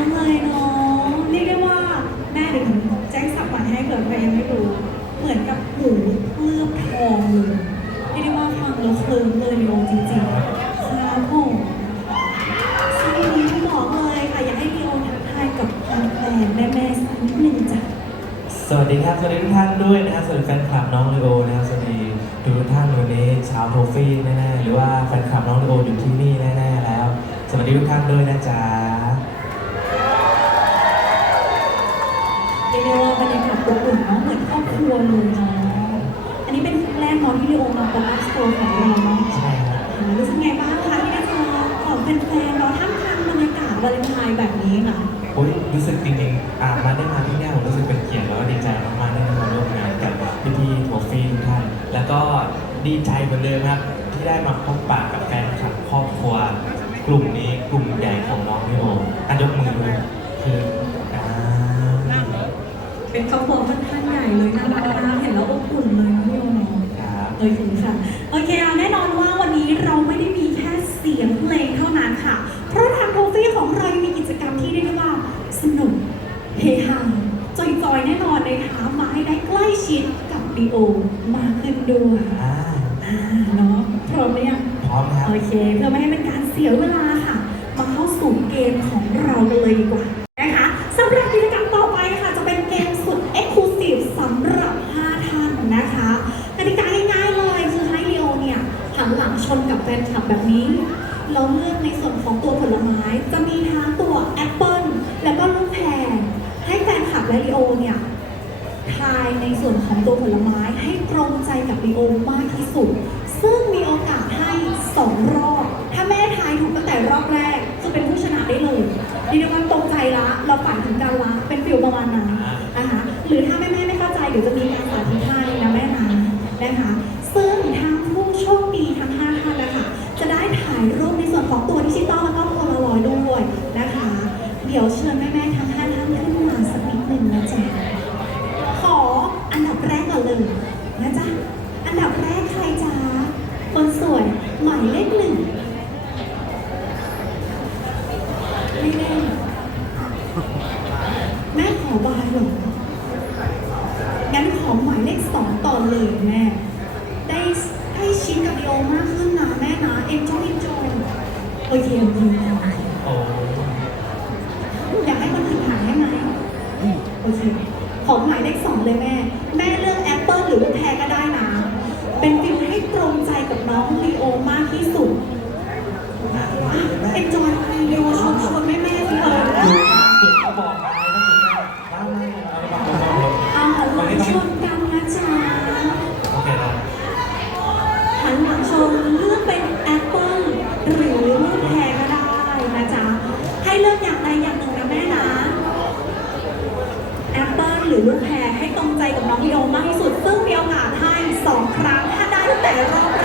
ากเลยเนาะเรียกได้ว่าแม่เดี๋ยวแจ้งสับมาให้เผื่อใครยังไม่รู้ เหมือนกับหมูเคลือบทองเลยเรียกได้ว่าฟังแล้วเคลิ้มเลยโยจริงๆครับผมซึ่งวันนี้ที่บอกเลยค่ะอยากให้ลีโอทักทายกับแฟนๆแม่ๆสักนิดหนึ่งจ้ะสวัสดีครับสวัสดีทุกท่านด้วยนะครับสวัสดีแฟนคลับน้องเลโอนะครับสวัสดีทุกท่านวันนี้ชาวโทฟี่แน่ๆหรือว่าแฟนคลับน้องเลโออยู่ที่นี่แน่ๆแล้ว สวัสดีทุกท่านด้วยนะจ๊ะ อนครอบครัวเลยเนาอันนี้เป็นครั้งแรกเนาะที่ลีโอมาโปรโมทสโตร์ของเราเนาะใช่ครับรู้สึกไงบ้างคะที่ได้เจอของแฟนๆเนาะท่ามกลางบรรยากาศวาเลนไทน์แบบนี้ค่ะโอ้ยรู้สึกจริงๆอ่ามาได้มาที่เนี่ยผมรู้สึกเป็นเกียรติแล้วก็ดีใจมากๆที่ได้มาร่วมงานกับพี่ๆโทฟี่ทุกท่านแล้วก็ดีใจเหมือนเดิมครับที่ได้มาพบปะกับแฟนคลับครอบครัว กลุ่มนี้กลุ่มใหญ่ของน้องเลโออันยกมือด้วยคือ เป็นครอบครัวค่อนข้างใหญ่เลยน่ารักมากเห็นแล้วอบอุ่นเลยนะพี่โอเนาะครับโอเคค่ะ โอเคอะแน่นอนว่าวันนี้เราไม่ได้มีแค่เสียงเพลงเท่านั้นค่ะ เพราะทางโทฟี่ของเรายังมีกิจกรรมที่เรียกได้ว่าสนุกเฮฮาจอยๆแน่นอนนะคะมาให้ได้ใกล้ชิดกับดีโอมากขึ้นด้วยอ่า อ่าเนาะพร้อมหรือยัง พร้อมนะครับ โอเคเพื่อไม่ให้เป็นการเสียเวลาค่ะ มาเข้าสู่เกมของเรากันเลยดีกว่านะคะสำหรับกิจกรรมต่อไปค่ะ จะเป็นเกมสุด Exclusive สำหรับ 5 ท่านนะคะกติกาง่ายๆเลยคือให้ลีโอเนี่ยหั นหลังชนกับแฟนคลับแบบนี้แล้วเลือกในส่วนของตัวผลไม้ จะมีทั้งตัวแอปเปิลแล้วก็ลูกแพรให้แฟนคลับและลีโอเนี่ยทายในส่วนของตัวผลไม้ให้ตรงใจกับลีโอมากที่สุด ซึ่งมีโอกาสให้สองรอบ ถ้าแม่ทายถูกตั้งแต่รอบแรกจะเป็นผู้ชนะได้เลยดีเดวกันตรงใจละเราฝันถึงกันละเป็นฟิลประมาณนั้นนะคะหรือถ้าแม่แม่ๆไม่เข้าใจเดี๋ยวจะมีการสาธิตให้นะแม่นะนะคะ เดี๋ยวเชิญแม่แม่ๆทั้งห้าท่านขึ้นมาสักนิดหนึ่งนะจ๊ะ ขออันดับแรกก่อนเลยนะจ๊ะ อันดับแรกใครจ๊ะ คนสวยหมายเลขหนึ่งไม่แน่แม่ขอบายเหรอ งั้นขอหมายเลขสองต่อเลยแม่ ได้ให้ชิ้นกับดีโอมากขึ้นนะแม่นะ enjoy enjoy โอเคโอเค รอบ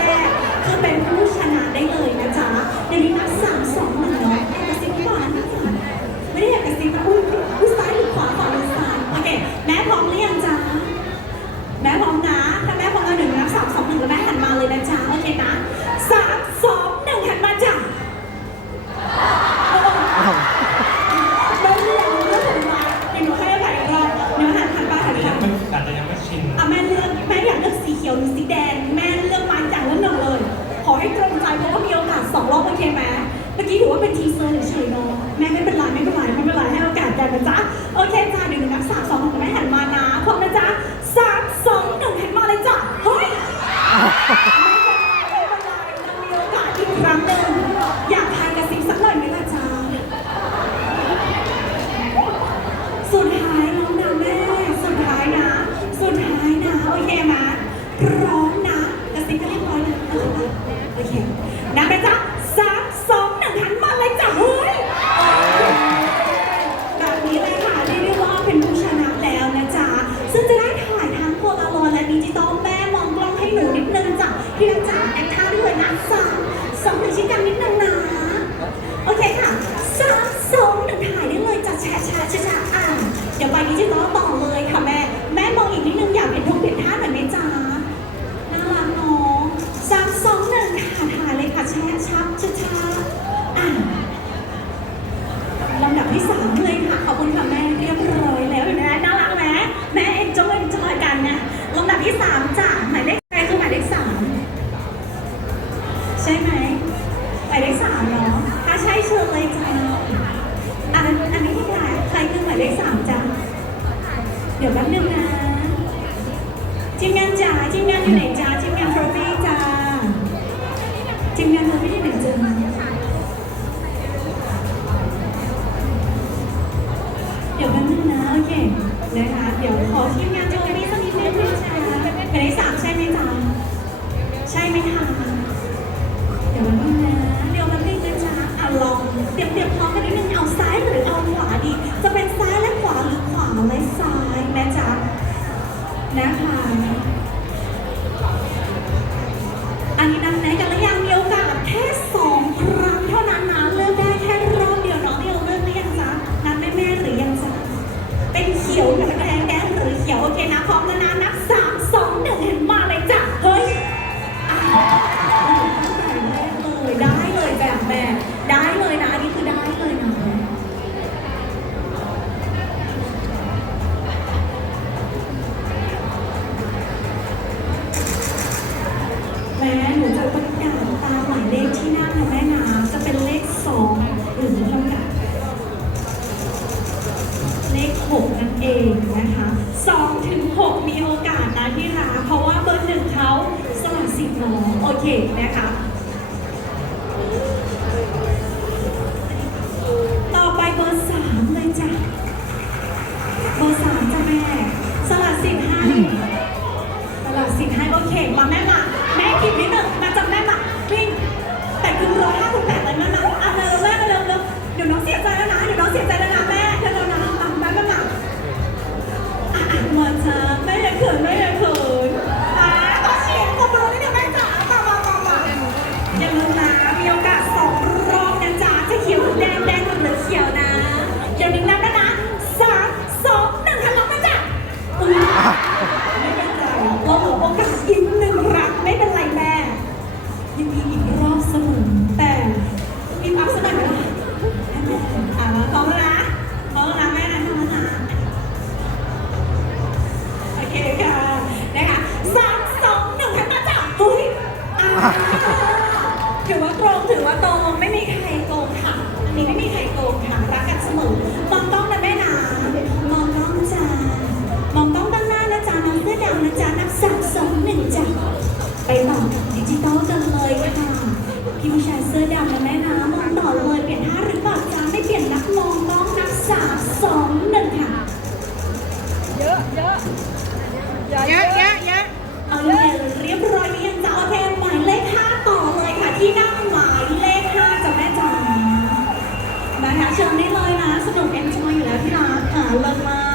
โอเคนับนะจ๊ะสา สามเนาะถ้าใช่เชิญเลยจ้ะอันอันนี้ที่ใครใครคือหมายเลขสามจ้ะเดี๋ยวแป๊บนึงนะทีมงานจ๋าทีมงานอยู่ไหนจ้าทีมงานโทรฟี่จ้าทีมงานโทรฟี่ที่ไหนจ้าเดี๋ยวแป๊บนึงนะโอเคนะคะ เดี๋ยวขอทีมงานโจมี่สักนิดนึงนะคะเป็นเลขสามใช่ไหมจ๊ะใช่ไหมคะ เตรียมเตรียมพร้อมกันนิดนึงเอาซ้ายหรือเอาขวาดี จะเป็นซ้ายและขวาหรือขวาและซ้ายนะจ๊ะนะคะ องนะคะ2ถึง6มีโอกาสนะที่รักเพราะว่าเบอร์หนึ่งเขาสลัดสิบน้องโอเคนะคะ พี่ผู้ชายเสื้อดำนะแม่นะมองต่อเลยเปลี่ยนท่าหรือเปล่าจ๊ะไม่เปลี่ยนนักมองต้องนับสามสองหนึ่งค่ะ เยอะเยอะเยอะเยอะเยอะเอาเรียเรียบร้อยหรือยังจ๊ะโอเคหมายเลขห้าต่อเลยค่ะที่นั่งหมายเลขห้าจ้ะแม่จ๋านะคะเชิญได้เลยนะสนุกเอนจอยอยู่แล้วที่รักค่ะเลิศมาก